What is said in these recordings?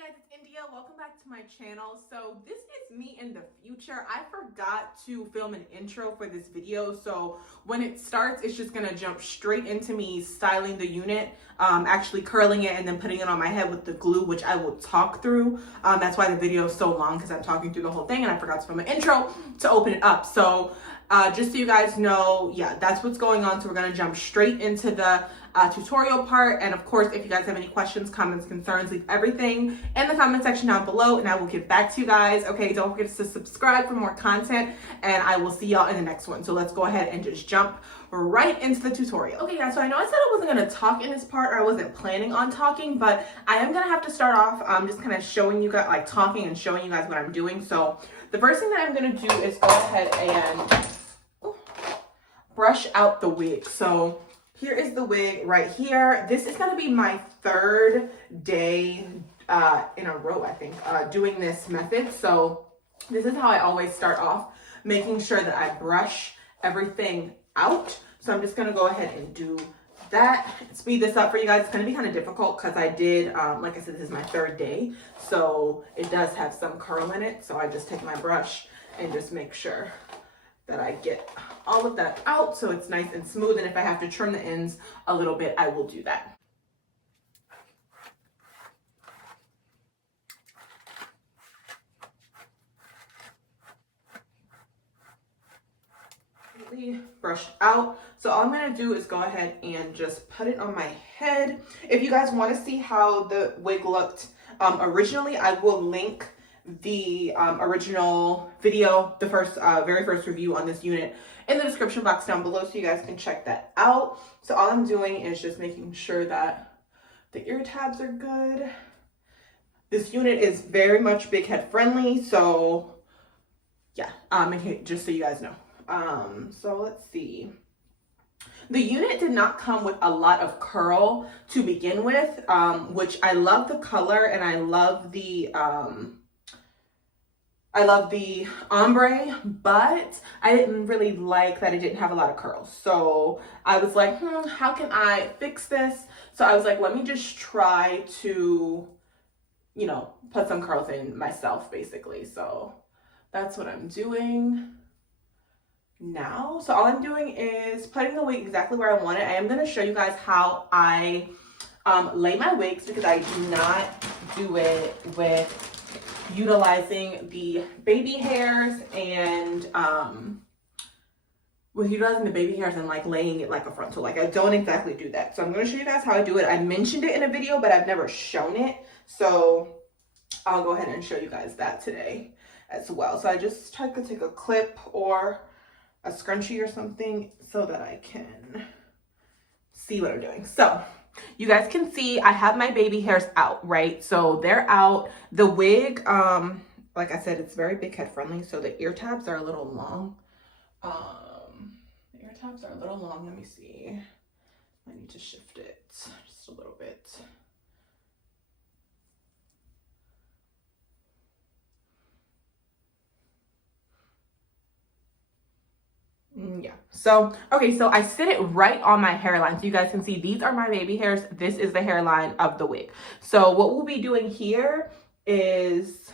guys, it's India. Welcome back to my channel. So this is me in the future. I forgot to film an intro for this video, so when it starts, it's just gonna jump straight into me styling the unit, actually curling it and then putting it on my head with the glue, which I will talk through. That's why the video is so long, because I'm talking through the whole thing and I forgot to film an intro to open it up. So just so you guys know, yeah, that's what's going on. So we're gonna jump straight into the tutorial part. And of course, if you guys have any questions, comments, concerns, leave everything in the comment section down below and I will get back to you guys. Okay, don't forget to subscribe for more content and I will see y'all in the next one. So let's go ahead and just jump right into the tutorial. Okay guys, so I know I said I wasn't gonna talk in this part, or I wasn't planning on talking, but I am gonna have to start off just kind of showing you guys, like talking and showing you guys what I'm doing. So the first thing that I'm gonna do is go ahead and brush out the wig. So here is the wig right here. This is gonna be my third day in a row, I think, doing this method. So this is how I always start off, making sure that I brush everything out. So I'm just gonna go ahead and do that. Speed this up for you guys. It's gonna be kind of difficult because I did, like I said, this is my third day. So it does have some curl in it. So I just take my brush and just make sure that I get all of that out so it's nice and smooth. And if I have to trim the ends a little bit, I will do that. Brushed out. So all I'm going to do is go ahead and just put it on my head. If you guys want to see how the wig looked originally, I will link the original video, the very first review on this unit, in the description box down below, so you guys can check that out. So all I'm doing is just making sure that the ear tabs are good. This unit is very much big head friendly, so yeah, just so you guys know. So let's see. The unit did not come with a lot of curl to begin with, which I love the color and I love the ombre, but I didn't really like that it didn't have a lot of curls. So I was like, how can I fix this? So I was like, let me just try to, you know, put some curls in myself, basically. So that's what I'm doing now. So all I'm doing is putting the wig exactly where I want it. I am going to show you guys how I lay my wigs, because I do not do it with utilizing the baby hairs and like laying it like a frontal. Like, I don't exactly do that. So I'm going to show you guys how I do it. I mentioned it in a video, but I've never shown it. So I'll go ahead and show you guys that today as well. So I just try to take a clip or a scrunchie or something so that I can see what I'm doing. So you guys can see I have my baby hairs out, right? So they're out. The wig, like I said, it's very big head friendly. So the ear tabs are a little long. The ear tabs are a little long. Let me see. I need to shift it just a little bit. Yeah. So, okay, so I sit it right on my hairline. So you guys can see these are my baby hairs. This is the hairline of the wig. So what we'll be doing here is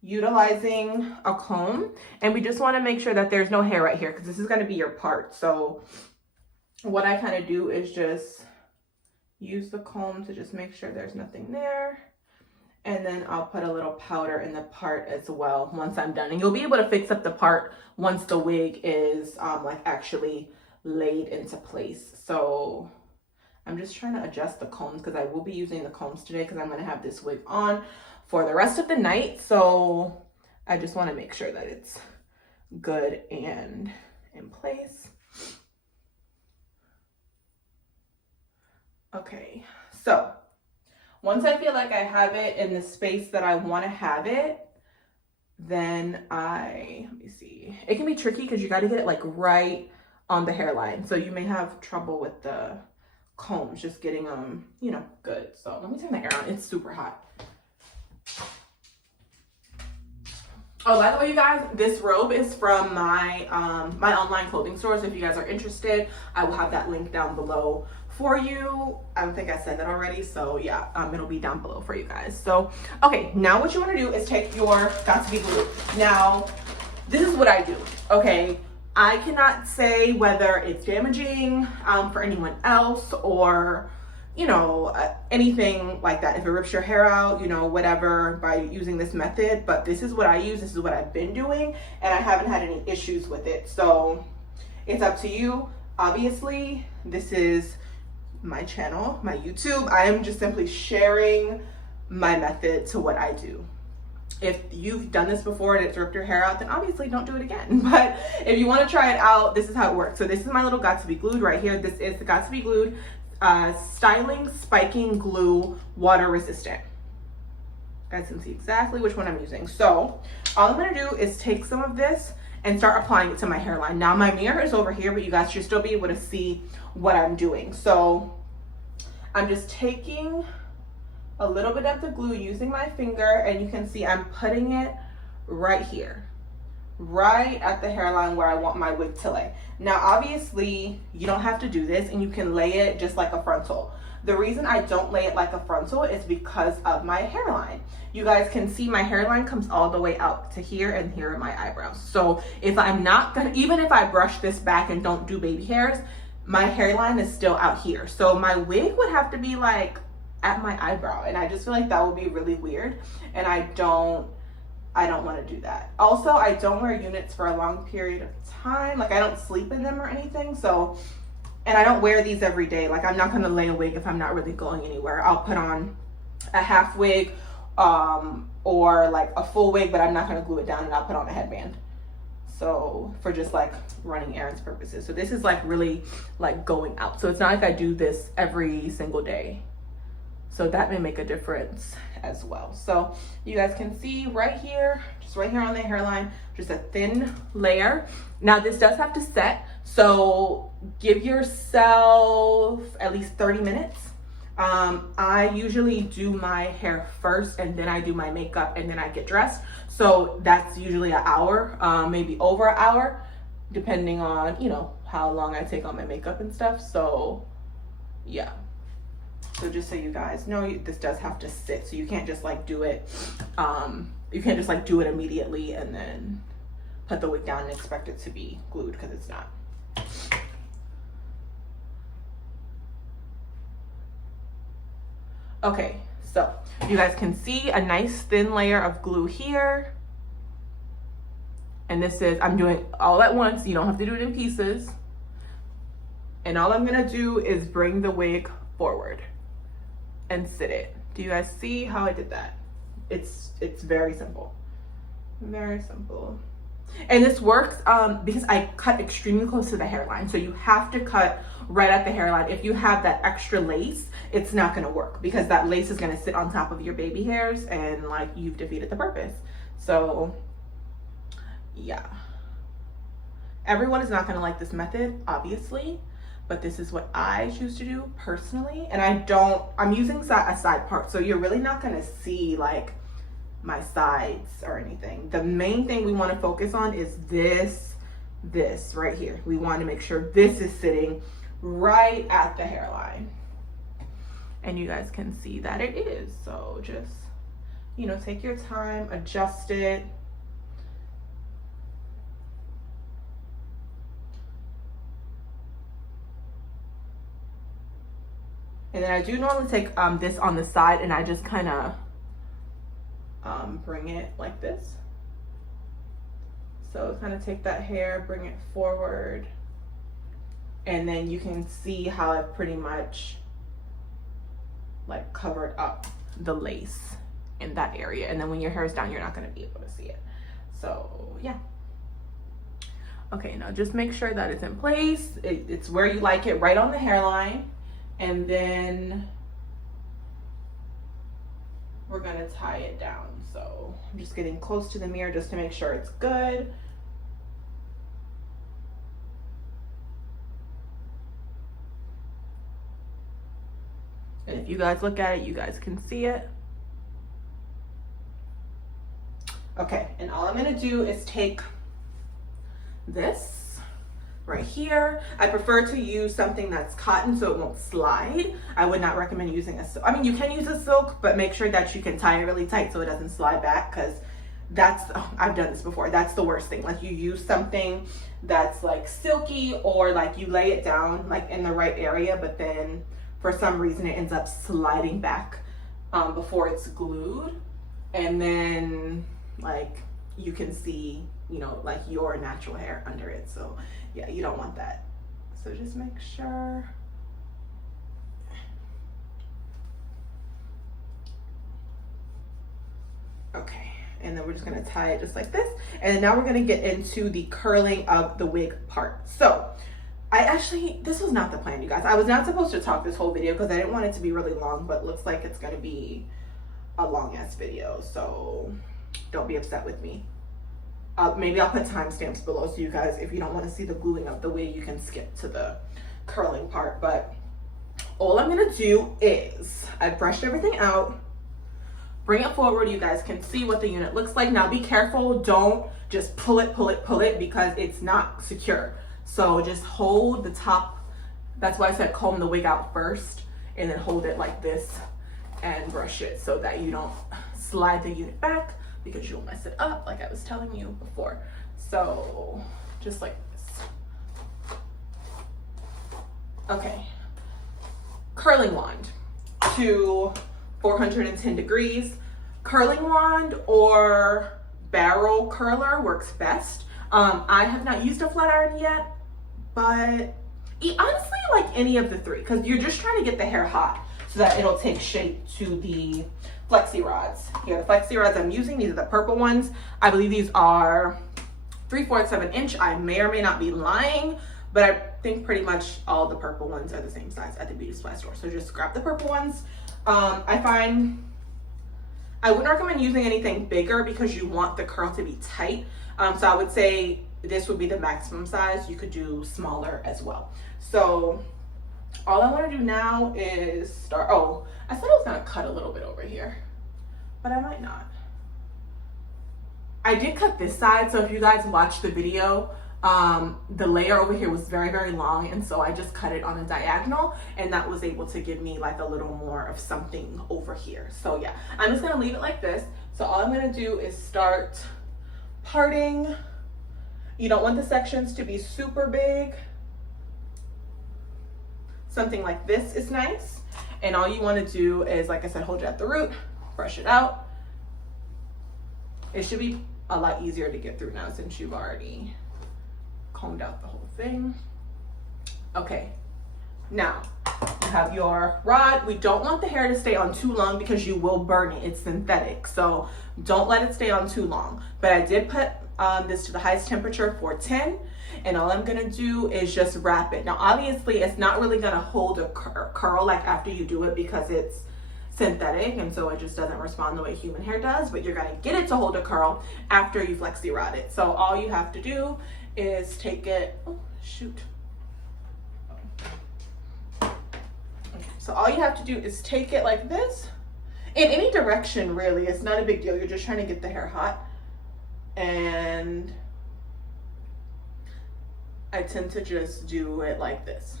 utilizing a comb, and we just want to make sure that there's no hair right here, because this is going to be your part. So what I kind of do is just use the comb to just make sure there's nothing there. And then I'll put a little powder in the part as well once I'm done. And you'll be able to fix up the part once the wig is like actually laid into place. So I'm just trying to adjust the combs, because I will be using the combs today, because I'm going to have this wig on for the rest of the night. So I just want to make sure that it's good and in place. Okay, so once I feel like I have it in the space that I want to have it, then let me see. It can be tricky because you got to get it like right on the hairline. So you may have trouble with the combs, just getting them, you know, good. So let me turn the air on. It's super hot. Oh, by the way, you guys, this robe is from my my online clothing store. So if you guys are interested, I will have that link down below for you. I don't think I said that already, so yeah, it'll be down below for you guys. So okay, now what you want to do is take your Got2b glue. Now this is what I do. Okay, I cannot say whether it's damaging for anyone else or, you know, anything like that. If it rips your hair out, you know, whatever, by using this method. But this is what I use. This is what I've been doing, and I haven't had any issues with it. So it's up to you. Obviously, this is my channel, my YouTube. I am just simply sharing my method to what I do. If you've done this before and it's ripped your hair out, then obviously don't do it again. But if you want to try it out, this is how it works. So this is my little Got2b glued right here. This is the Got2b glued styling spiking glue, water resistant. You guys can see exactly which one I'm using. So all I'm gonna do is take some of this and start applying it to my hairline. Now my mirror is over here, but you guys should still be able to see what I'm doing. So I'm just taking a little bit of the glue using my finger, and you can see I'm putting it right here, right at the hairline where I want my wig to lay. Now obviously you don't have to do this, and you can lay it just like a frontal. The reason I don't lay it like a frontal is because of my hairline. You guys can see my hairline comes all the way out to here, and here are my eyebrows. So if I'm not gonna, even if I brush this back and don't do baby hairs, my hairline is still out here. So my wig would have to be like at my eyebrow, and I just feel like that would be really weird, and I don't want to do that. Also, I don't wear units for a long period of time. Like, I don't sleep in them or anything. So, and I don't wear these every day. Like, I'm not going to lay a wig if I'm not really going anywhere. I'll put on a half wig or like a full wig, but I'm not going to glue it down, and I'll put on a headband. So for just like running errands purposes. So this is like really like going out. So it's not like I do this every single day. So that may make a difference as well. So you guys can see right here, just right here on the hairline, just a thin layer. Now this does have to set, so give yourself at least 30 minutes. I usually do my hair first, and then I do my makeup, and then I get dressed. So that's usually an hour, maybe over an hour, depending on, you know, how long I take on my makeup and stuff. So yeah. So just so you guys know, this does have to sit. So you can't just like do it, you can't just like do it immediately and then put the wig down and expect it to be glued, because it's not. Okay, so you guys can see a nice thin layer of glue here. And this is, I'm doing all at once. You don't have to do it in pieces. And all I'm gonna do is bring the wig forward and sit it. Do you guys see how I did that? It's very simple, very simple. And this works because I cut extremely close to the hairline. So you have to cut right at the hairline. If you have that extra lace, it's not gonna work, because that lace is gonna sit on top of your baby hairs, and like you've defeated the purpose. So yeah, everyone is not gonna like this method, obviously, but this is what I choose to do personally. And I'm using a side part, so you're really not gonna see like my sides or anything. The main thing we wanna focus on is this right here. We wanna make sure this is sitting right at the hairline. And you guys can see that it is. So just, you know, take your time, adjust it. And then I do normally take this on the side, and I just kind of bring it like this. So kind of take that hair, bring it forward, and then you can see how I've pretty much like covered up the lace in that area. And then when your hair is down, you're not going to be able to see it. So yeah. Okay, now just make sure that it's in place. It's where you like it, right on the hairline. And then we're gonna tie it down. So I'm just getting close to the mirror just to make sure it's good. And if you guys look at it, you guys can see it. Okay, and all I'm gonna do is take this right here. I prefer to use something that's cotton so it won't slide. I would not recommend using a silk. I mean, you can use a silk, but make sure that you can tie it really tight so it doesn't slide back, because that's, oh, I've done this before. That's the worst thing. Like, you use something that's like silky, or like you lay it down like in the right area, but then for some reason it ends up sliding back before it's glued, and then like you can see, you know, like your natural hair under it. So yeah, you don't want that. So just make sure. Okay, and then we're just gonna tie it just like this. And then now we're gonna get into the curling of the wig part. So this was not the plan, you guys. I was not supposed to talk this whole video because I didn't want it to be really long, but it looks like it's gonna be a long ass video. So don't be upset with me. Maybe I'll put timestamps below so you guys, if you don't want to see the gluing of the wig, you can skip to the curling part. But all I'm gonna do is, I've brushed everything out, bring it forward. You guys can see what the unit looks like. Now be careful, don't just pull it because it's not secure. So just hold the top. That's why I said comb the wig out first, and then hold it like this and brush it so that you don't slide the unit back, because you'll mess it up like I was telling you before. So just like this. Okay, curling wand to 410 degrees. Curling wand or barrel curler works best. I have not used a flat iron yet, but honestly, like any of the three, because you're just trying to get the hair hot so that it'll take shape to the flexi rods. Here, the flexi rods I'm using, these are the purple ones. I believe these are 3/4 of an inch. I may or may not be lying, but I think pretty much all the purple ones are the same size at the beauty supply store. So just grab the purple ones. I wouldn't recommend using anything bigger because you want the curl to be tight. So I would say this would be the maximum size. You could do smaller as well. So all I want to do now is start. Oh, I said I was gonna cut a little bit over here, but I might not. I did cut this side, so if you guys watched the video, the layer over here was very, very long, and so I just cut it on a diagonal, and that was able to give me like a little more of something over here. So yeah, I'm just gonna leave it like this. So all I'm gonna do is start parting. You don't want the sections to be super big. Something like this is nice. And all you want to do is, like I said, hold it at the root, brush it out. It should be a lot easier to get through now since you've already combed out the whole thing. Okay, now you have your rod. We don't want the hair to stay on too long because you will burn it. It's synthetic, so don't let it stay on too long. But I did put this to the highest temperature, 410, and all I'm gonna do is just wrap it. Now obviously it's not really gonna hold a curl like after you do it because it's synthetic, and so it just doesn't respond the way human hair does, but you're gonna get it to hold a curl after you flexi rod it. So all you have to do is take it, oh shoot. Okay, so all you have to do is take it like this, in any direction really. It's not a big deal. You're just trying to get the hair hot. And I tend to just do it like this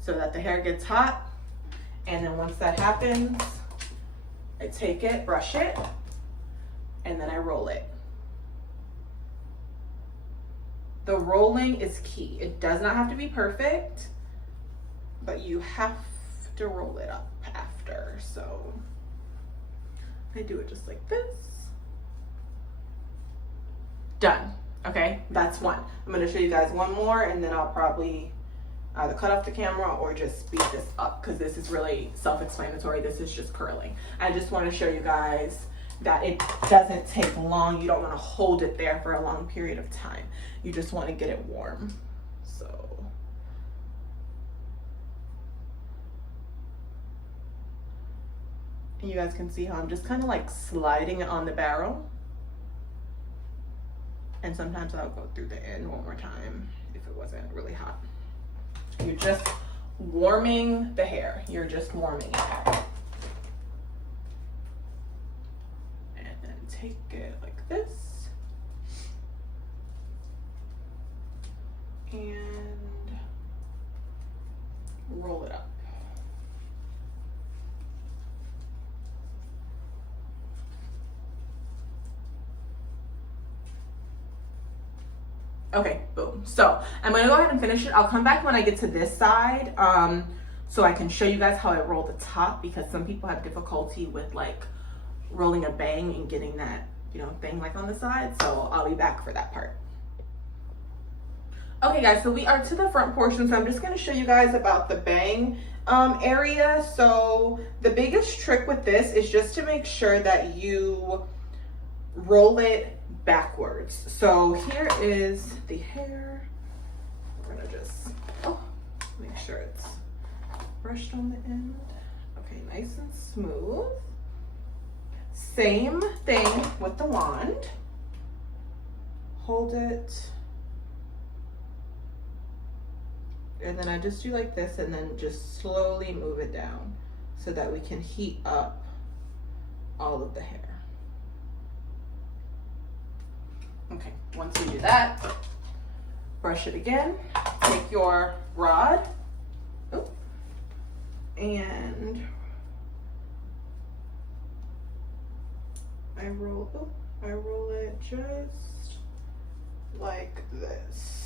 so that the hair gets hot. And then once that happens, I take it, brush it, and then I roll it. The rolling is key. It does not have to be perfect, but you have to roll it up after. So I do it just like this. Done. Okay, that's one. I'm going to show you guys one more, and then I'll probably either cut off the camera or just speed this up because this is really self-explanatory. This is just curling. I just want to show you guys that it doesn't take long. You don't want to hold it there for a long period of time. You just want to get it warm. So and you guys can see how I'm just kind of like sliding it on the barrel. And sometimes I'll go through the end one more time if it wasn't really hot. You're just warming the hair. You're just warming it. And then take it like this. And Okay, boom. So I'm gonna go ahead and finish it. I'll come back when I get to this side, so I can show you guys how I roll the top, because some people have difficulty with like rolling a bang and getting that, you know, thing like on the side. So I'll be back for that part. Okay guys, so we are to the front portion, so I'm just gonna show you guys about the bang area. So the biggest trick with this is just to make sure that you roll it backwards. So here is the hair. We're gonna just make sure it's brushed on the end. Okay, nice and smooth. Same thing with the wand. Hold it. And then I just do like this and then just slowly move it down so that we can heat up all of the hair. Okay, once we do that, brush it again. Take your rod, and I roll it just like this.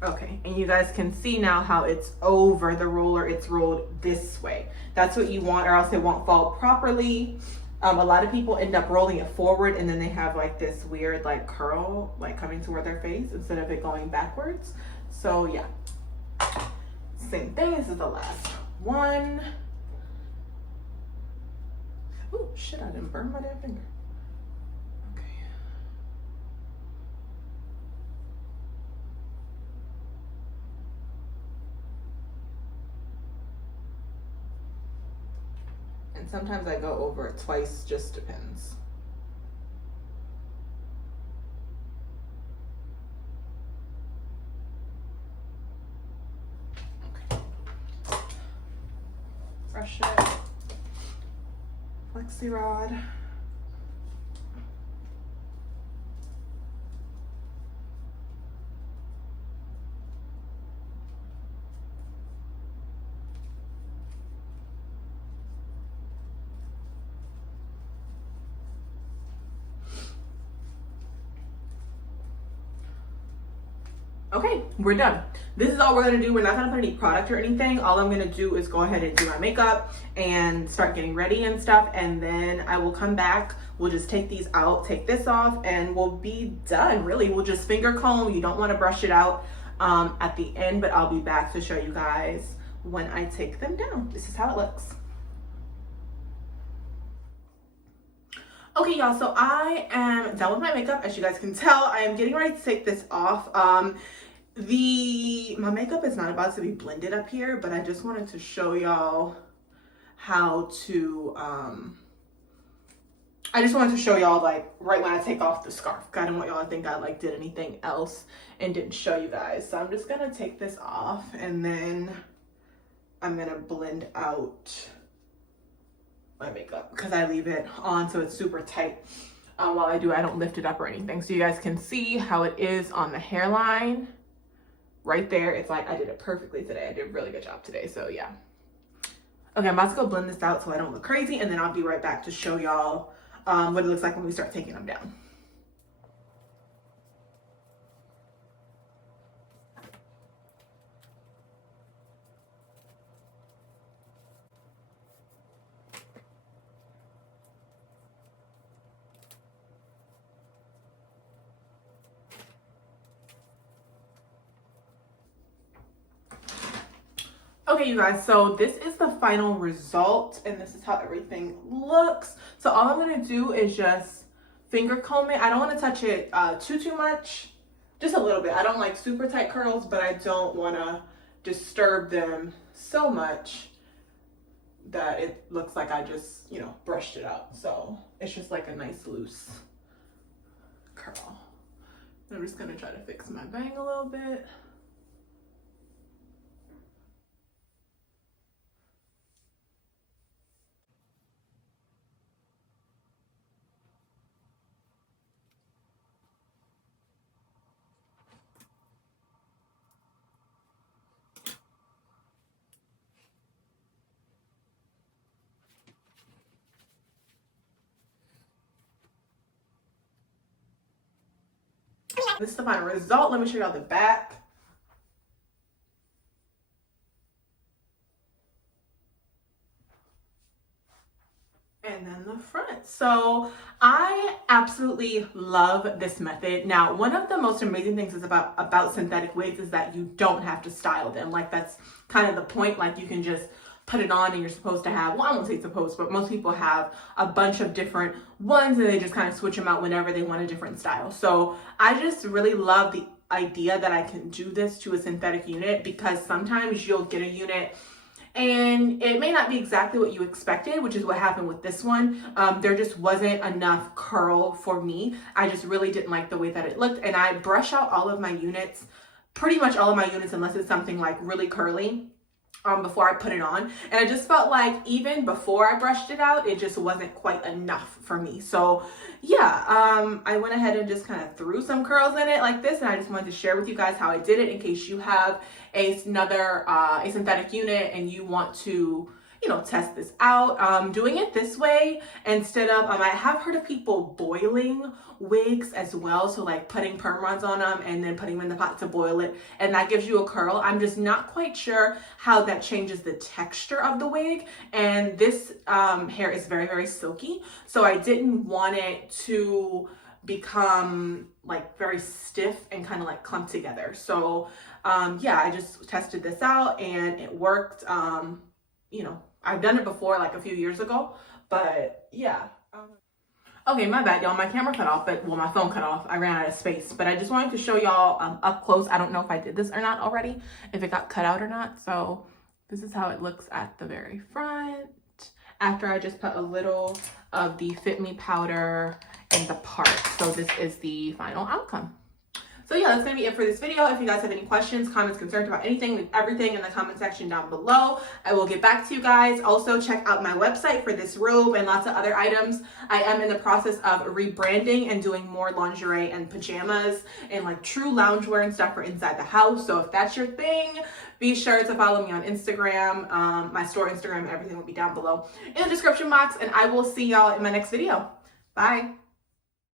Okay, and you guys can see now how it's over the roller. It's rolled this way. That's what you want, or else it won't fall properly. A lot of people end up rolling it forward and then they have like this weird like curl like coming toward their face instead of it going backwards. So yeah, same thing. This is the last one. Oh shit, I didn't burn my damn finger. And sometimes I go over it twice, just depends. Okay. Brush it. Flexi rod. Okay, we're done. This is all we're gonna do. We're not gonna put any product or anything. All I'm gonna do is go ahead and do my makeup and start getting ready and stuff. And then I will come back. We'll just take these out, take this off, and we'll be done. Really, we'll just finger comb. You don't wanna brush it out at the end, but I'll be back to show you guys when I take them down. This is how it looks. Okay, y'all, so I am done with my makeup. As you guys can tell, I am getting ready to take this off. My makeup is not about to be blended up here, but I just wanted to show y'all how to, I just wanted to show y'all like right when I take off the scarf. I didn't want y'all to think I like did anything else and didn't show you guys. So I'm just gonna take this off and then I'm gonna blend out my makeup because I leave it on so it's super tight. While I do, I don't lift it up or anything. So you guys can see how it is on the hairline right there. It's like I did it perfectly today. I did a really good job today. So yeah. Okay, I'm about to go blend this out so I don't look crazy, and then I'll be right back to show y'all what it looks like when we start taking them down. Okay, you guys, so this is the final result and this is how everything looks. So all I'm gonna do is just finger comb it. I don't want to touch it too much, just a little bit. I don't like super tight curls, but I don't want to disturb them so much that it looks like I just, you know, brushed it out. So it's just like a nice loose curl. I'm just gonna try to fix my bang a little bit. This is the final result. Let me show y'all the back. And then the front. So I absolutely love this method. Now, one of the most amazing things is about synthetic wigs is that you don't have to style them. Like, that's kind of the point. Like, you can just put it on and you're supposed to have, well, I won't say supposed, but most people have a bunch of different ones and they just kind of switch them out whenever they want a different style. So I just really love the idea that I can do this to a synthetic unit, because sometimes you'll get a unit and it may not be exactly what you expected, which is what happened with this one. There just wasn't enough curl for me. I just really didn't like the way that it looked, and I brush out all of my units, pretty much all of my units, unless it's something like really curly, before I put it on. And I just felt like even before I brushed it out, it just wasn't quite enough for me. So yeah, I went ahead and just kind of threw some curls in it like this, and I just wanted to share with you guys how I did it in case you have a synthetic unit and you want to, you know, test this out. Doing it this way instead of, I have heard of people boiling wigs as well. So like putting perm-ons on them and then putting them in the pot to boil it, and that gives you a curl. I'm just not quite sure how that changes the texture of the wig. And this hair is very, very silky. So I didn't want it to become like very stiff and kind of like clump together. So yeah, I just tested this out and it worked. You know, I've done it before like a few years ago, but yeah. Okay, my bad, y'all. My camera cut off, but well, my phone cut off. I ran out of space, but I just wanted to show y'all up close. I don't know if I did this or not already, if it got cut out or not. So this is how it looks at the very front after I just put a little of the Fit Me powder in the part. So this is the final outcome. So yeah, that's gonna be it for this video. If you guys have any questions, comments, concerns about anything, leave everything in the comment section down below. I will get back to you guys. Also, check out my website for this robe and lots of other items. I am in the process of rebranding and doing more lingerie and pajamas and like true loungewear and stuff for inside the house. So if that's your thing, be sure to follow me on Instagram. My store Instagram and everything will be down below in the description box. And I will see y'all in my next video. Bye.